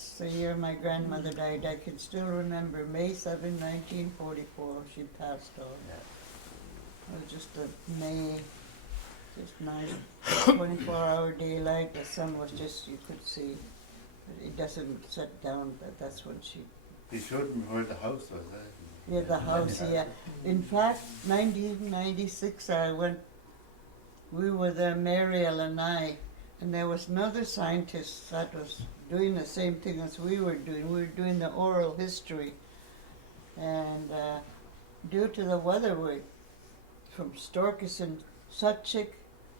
that's the year my grandmother died. I can still remember May 7, 1944, she passed on. It was just a May, just nice 24-hour daylight. The sun was just, you could see. It doesn't set down, but that's when she... He showed me where the house was. Yeah, the house, yeah. In fact, 1996, we were there, Mariel and I, and there was another scientist that was doing the same thing as we were doing. We were doing the oral history. And due to the weather, from Storkis and Sutchik,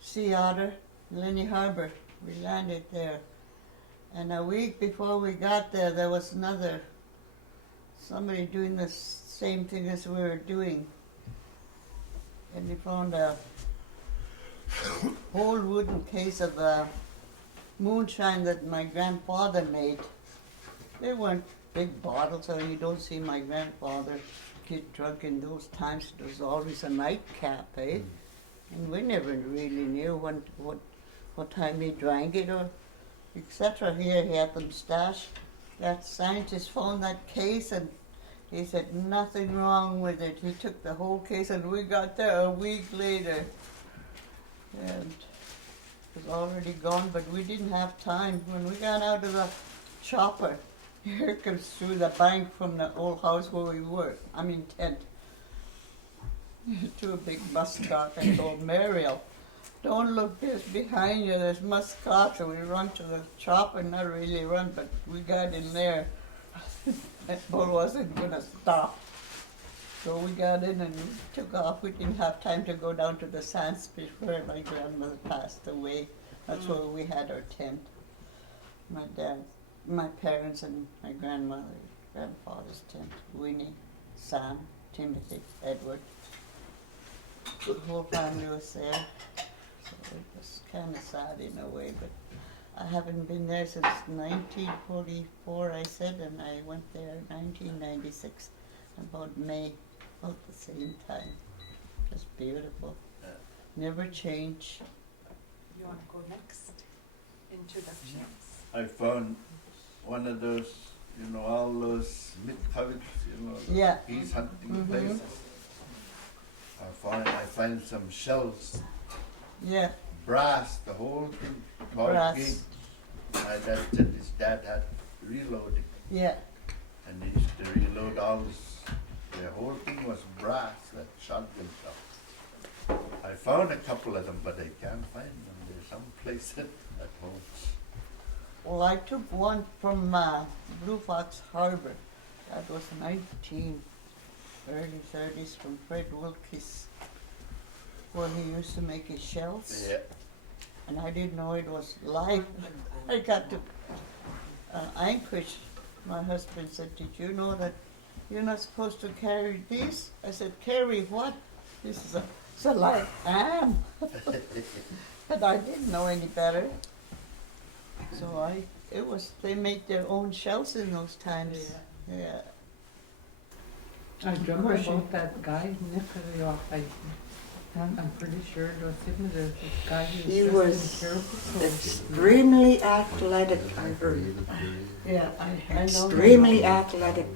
Sea Otter, Lenny Harbor, we landed there. And a week before we got there, there was somebody doing the same thing as we were doing. And they found a whole wooden case of moonshine that my grandfather made. They weren't big bottles, so you don't see my grandfather get drunk in those times. It was always a nightcap, eh? And we never really knew what time he drank it or etc. Here he had them stashed. That scientist found that case and he said nothing wrong with it. He took the whole case and we got there a week later. And it was already gone, but we didn't have time. When we got out of the chopper, here comes through the bank from the old house where we were, tent, to a big muskrat. I told Mariel, don't look this behind you, there's muskrat. So we run to the chopper, not really run, but we got in there. That bull wasn't going to stop. So we got in and we took off. We didn't have time to go down to the sandspit where my grandmother passed away. That's where we had our tent. My dad, my parents and my grandfather's tent. Winnie, Sam, Timothy, Edward. The whole family was there. So it was kind of sad in a way, but I haven't been there since 1944, I said, and I went there in 1996, about May, about the same time. Just beautiful. Never change. You want to go next? Introductions. I found one of those, all those mid-coverage, Yeah. peace hunting places. I find some shells, Yeah. brass, the whole thing, tall Brass. gate. My dad said his dad had reloading, Yeah. and he used to reload all this. The whole thing was brass, that shotgun stuff. I found a couple of them, but I can't find them. They're someplace at home. Well, I took one from Blue Fox Harbor. That was early 30s, from Fred Wilkes, where he used to make his shells. Yeah. And I didn't know it was live. I got to Anchorage. My husband said, "Did you know that you're not supposed to carry these?" I said, "Carry what?" This is a live am. But I didn't know any better. So they made their own shells in those times. Yeah. I remember about that guy, Inuvialuit. I'm pretty sure it was him, the guy He who was extremely athletic, I heard. Yeah, I know. Extremely athletic.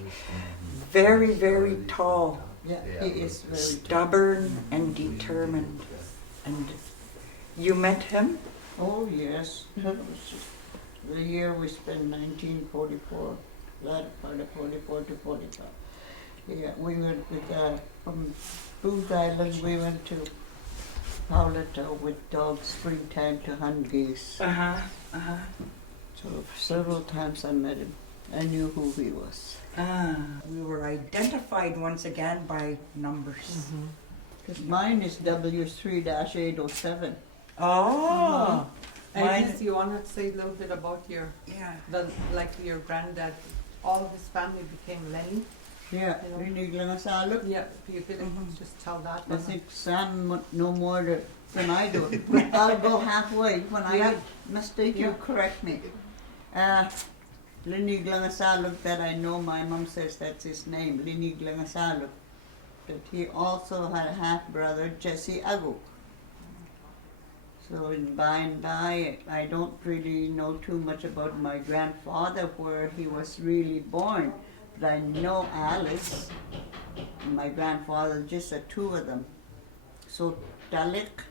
Very, very tall. Yeah, he is very Stubborn and determined. And you met him? Oh, yes. That was just the year we spent 1944, latter part of 44 to 45. Yeah, we went from Booth Island, we went to Pauletta with dogs springtime to hunt geese. So several times I met him. I knew who he was. We were identified once again by numbers. Because mine is W3-807. Oh! Agnes, you want to say a little bit about your granddad? All of his family became Lenny. Yeah, Inuvialuit. Yeah, you could just tell that. I think Sam know more than I do. But I'll go halfway. When I mistake, you correct me. Inuvialuit, that I know, my mom says that's his name, Inuvialuit. But he also had a half brother, Jesse Agu. So in by and by, I don't really know too much about my grandfather, where he was really born. But I know Alice, and my grandfather, just the two of them. So Dalik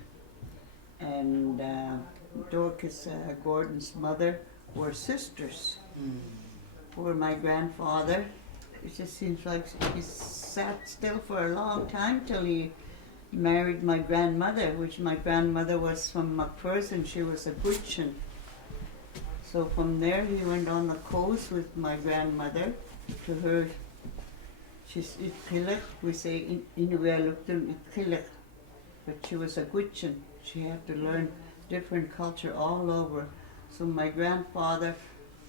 and Dorcas Gordon's mother were sisters. Were my grandfather. It just seems like he sat still for a long time till he married my grandmother, which my grandmother was from McPherson. She was a Gutchin. So from there he went on the coast with my grandmother to her. She's Itkilek. We say Inuvialuit Itkilek. But she was a Gutchin. She had to learn different culture all over. So my grandfather,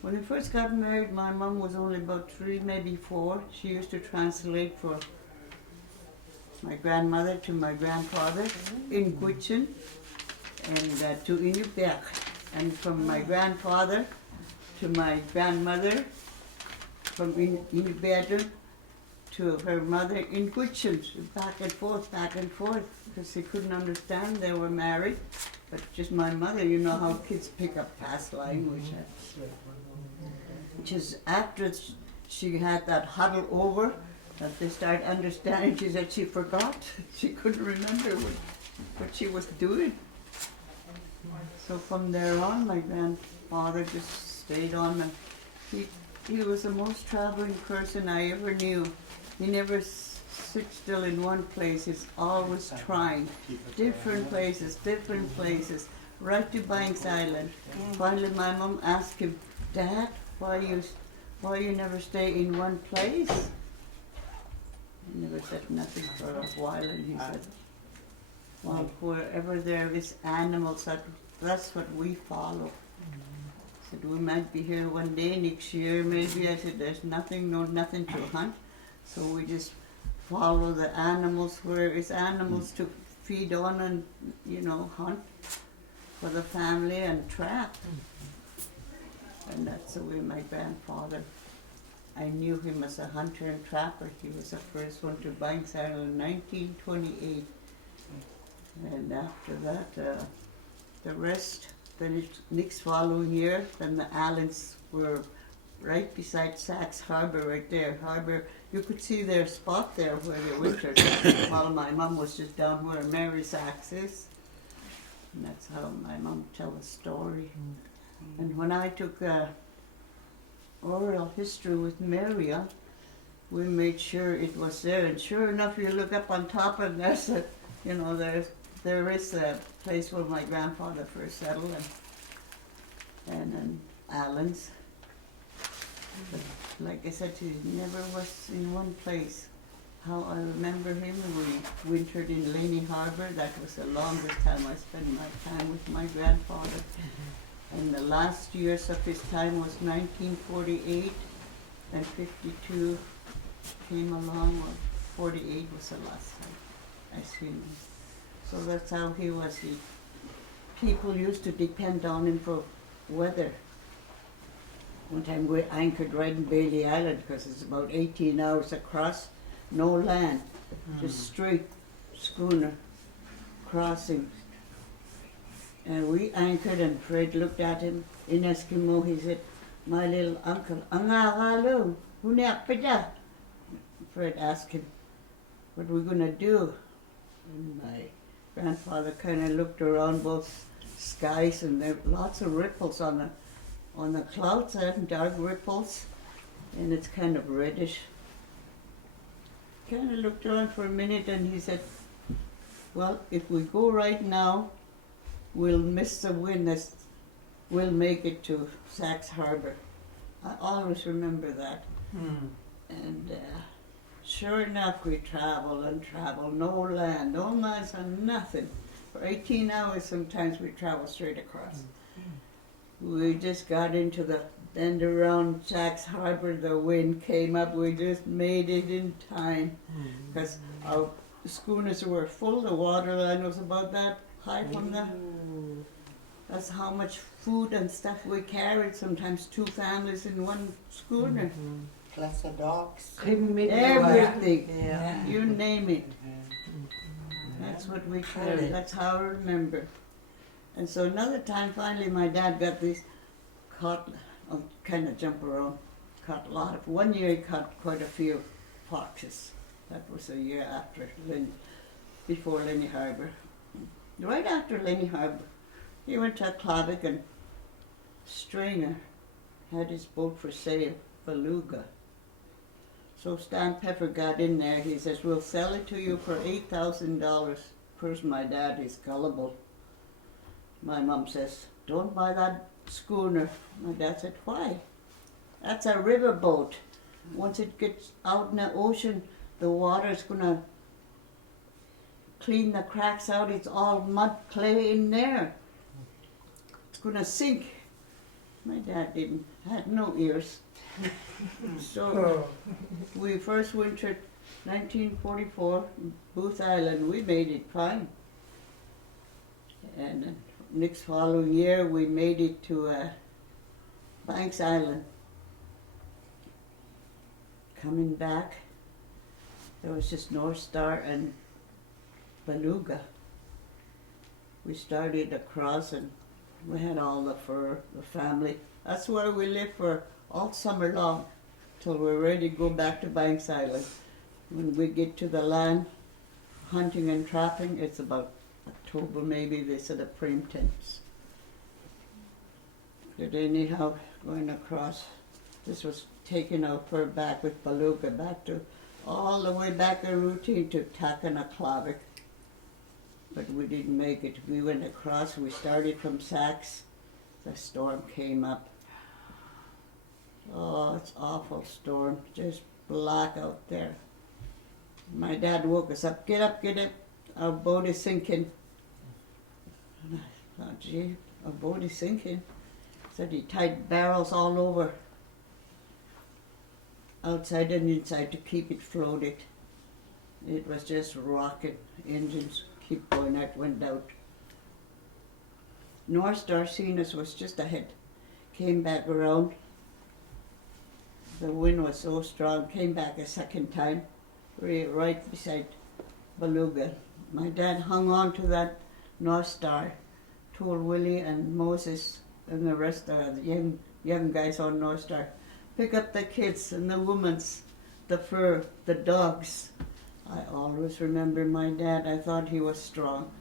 when we first got married, my mom was only about 3, maybe 4. She used to translate for my grandmother to my grandfather in Gutchin and to Inuviak. And from my grandfather to my grandmother, from Inuvialuit to her mother in Gutchin, back and forth, because they couldn't understand. They were married, but just my mother, you know how kids pick up past language. Just after she had that huddle over, that they started understanding, she said she forgot. She couldn't remember what she was doing. So from there on, my grandfather just stayed on, and he was the most traveling person I ever knew. He never sits still in one place. He's always trying. Different places, right to Banks Island. Finally, my mom asked him, Dad, why you never stay in one place? He never said nothing for a while, and he said, well, wherever there is animals, that's what we follow. I said, we might be here one day next year, maybe. I said, there's nothing to hunt. So we just follow the animals where it's animals to feed on and, hunt for the family and trap. And that's the way my grandfather, I knew him as a hunter and trapper. He was the first one to Banks Island in 1928. And after that, the rest, then next following year, then the Allens were right beside Sachs Harbor, right there. Harbor, you could see their spot there where they wintered. While my mom was just down where Mary Sachs is. And that's how my mom tells the story. And when I took oral history with Maria, we made sure it was there. And sure enough, you look up on top and there's there is a place where my grandfather first settled, and Allen's. But like I said, he never was in one place. How I remember him, we wintered in Laney Harbor. That was the longest time I spent my time with my grandfather. And the last years of his time was 1948, and 52 came along, or 48 was the last time I seen him. So that's how he was. People used to depend on him for weather. One time we anchored right in Bailey Island because it's about 18 hours across, no land, just straight schooner crossing. And we anchored, and Fred looked at him in Eskimo. He said, my little uncle, Angaralu, Hunapida. Fred asked him, what are we going to do? And my grandfather kind of looked around both skies, and there were lots of ripples on the clouds, dark ripples, and it's kind of reddish. Kind of looked around for a minute, and he said, well, if we go right now, we'll miss the wind. We'll make it to Sachs Harbor. I always remember that. And sure enough, we travel and travel. No land, no miles, and nothing. For 18 hours, sometimes we travel straight across. We just got into the bend around Sachs Harbor. The wind came up. We just made it in time because our schooners were full. The water line was about that high from the. That's how much food and stuff we carried. Sometimes 2 families in one schooner. Plus the dogs. Everything. Yeah. You name it. That's what we carried. That's how I remember. And so another time, finally, my dad got these caught, kind of jump around, caught a lot of. One year he caught quite a few foxes. That was a year after before Lenny Harbour. Right after Lenny Harbour, he went to Clavik and Stringer had his boat for sale, Beluga. So Stan Pepper got in there. He says, "We'll sell it to you for $8,000. Of course, my dad is gullible. My mom says, "Don't buy that schooner." My dad said, "Why?" "That's a riverboat. Once it gets out in the ocean, the water's gonna clean the cracks out. It's all mud clay in there. It's gonna sink." My dad had no ears. So we first wintered 1944, Booth Island. We made it fine. And then next following year, we made it to Banks Island. Coming back, there was just North Star and Beluga. We started across and we had all the fur, the family. That's where we lived for all summer long, till we're ready to go back to Banks Island. When we get to the land, hunting and trapping, it's about October maybe, they set up frame tents. But anyhow, going across, this was taking our fur back with Beluga, back to, all the way back a routine to Takanaklavik. But we didn't make it. We went across, we started from Sachs, the storm came up. Oh, it's awful storm, just black out there. My dad woke us up, get up, our boat is sinking. And I thought, gee, our boat is sinking. Said he tied barrels all over, outside and inside, to keep it floated. It was just rocking, engines keep going out, went out. North Star seen us, was just ahead, came back around. The wind was so strong, came back a second time, right beside Beluga. My dad hung on to that North Star, told Willie and Moses and the rest of the young guys on North Star, pick up the kids and the women's, the fur, the dogs. I always remember my dad, I thought he was strong.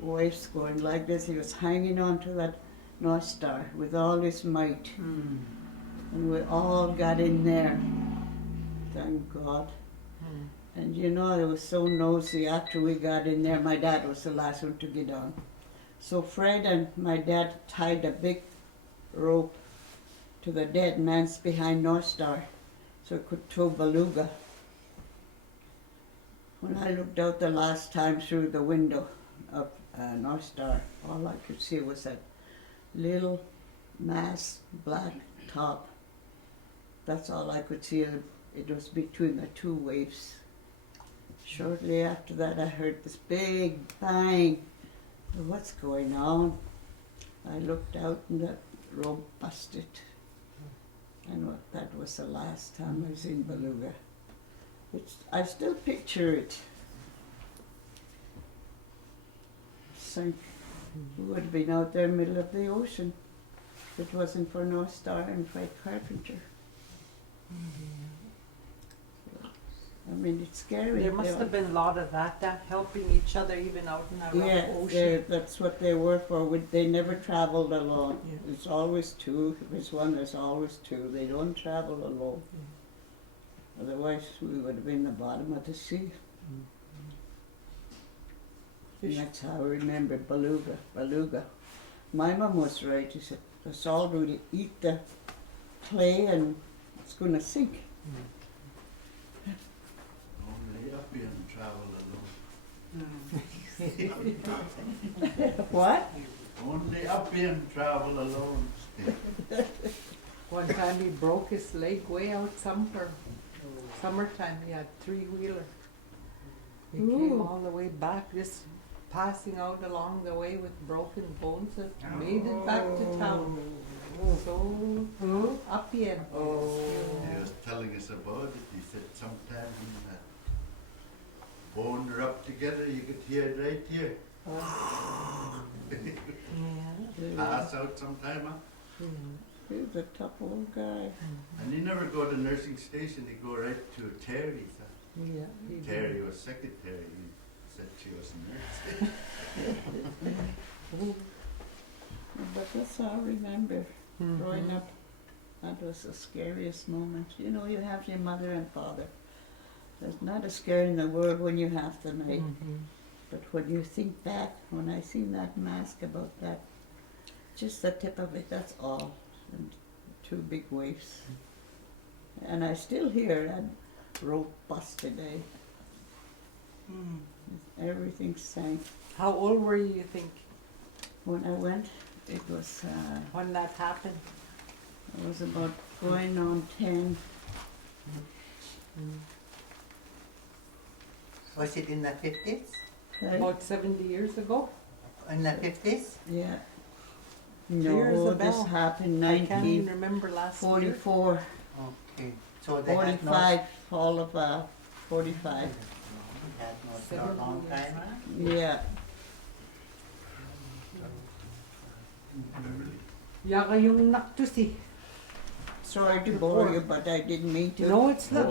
Waves going like this, he was hanging on to that North Star with all his might. And we all got in there, thank God. And you know, I was so nosy after we got in there. My dad was the last one to get on. So Fred and my dad tied a big rope to the dead man's behind North Star so it could tow Beluga. When I looked out the last time through the window of North Star, all I could see was that little mass black top. That's all I could see. It was between the two waves. Shortly after that, I heard this big bang. What's going on? I looked out and that rope busted. And that was the last time I seen Beluga. I still picture it. Sank. We would have been out there in the middle of the ocean if it wasn't for North Star and Fred Carpenter. I mean, it's scary. There must have been a lot of that helping each other even out in the rough ocean. Yeah, that's what they were for. They never traveled alone. Yeah. There's always two. If there's one, there's always two. They don't travel alone. Yeah. Otherwise, we would have been in the bottom of the sea. And that's how I remember Beluga. My mom was right. She said, the salt will eat the clay and it's going to sink. Only up here and travel alone. What? Only up here and travel alone. One time he broke his leg way out summertime. He had three-wheeler. He came all the way back, just passing out along the way with broken bones and made it back to town. So up here. He was telling us about it. He said sometimes when that bone are up together, you could hear it right here. Yeah. Pass out sometime, huh? Yeah. He's a tough old guy. And he never go to nursing station, he go right to Terry's. Yeah. he did. Terry was secretary, he said she was a nurse. But that's all I remember growing Mhm. up. That was the scariest moment. You know, you have your mother and father. There's not a scare in the world when you have the night. Mhm. But when you think back, when I seen that mask about that, just the tip of it, that's all. And 2 big waves. And I still hear that rope bust today. Everything sank. How old were you think, When I went, it was when that happened? I was about going on 10. Was it in the 50s? Right? About 70 years ago? In the 50s? Yeah. Clear as No, a this bell. happened I can't even remember last year. 1944, Okay. So they had no, 45, fall of 45. had no for a long time, huh? Yeah. Yaka yung naktusi. Sorry to bore you, but I didn't mean to. No, it's not.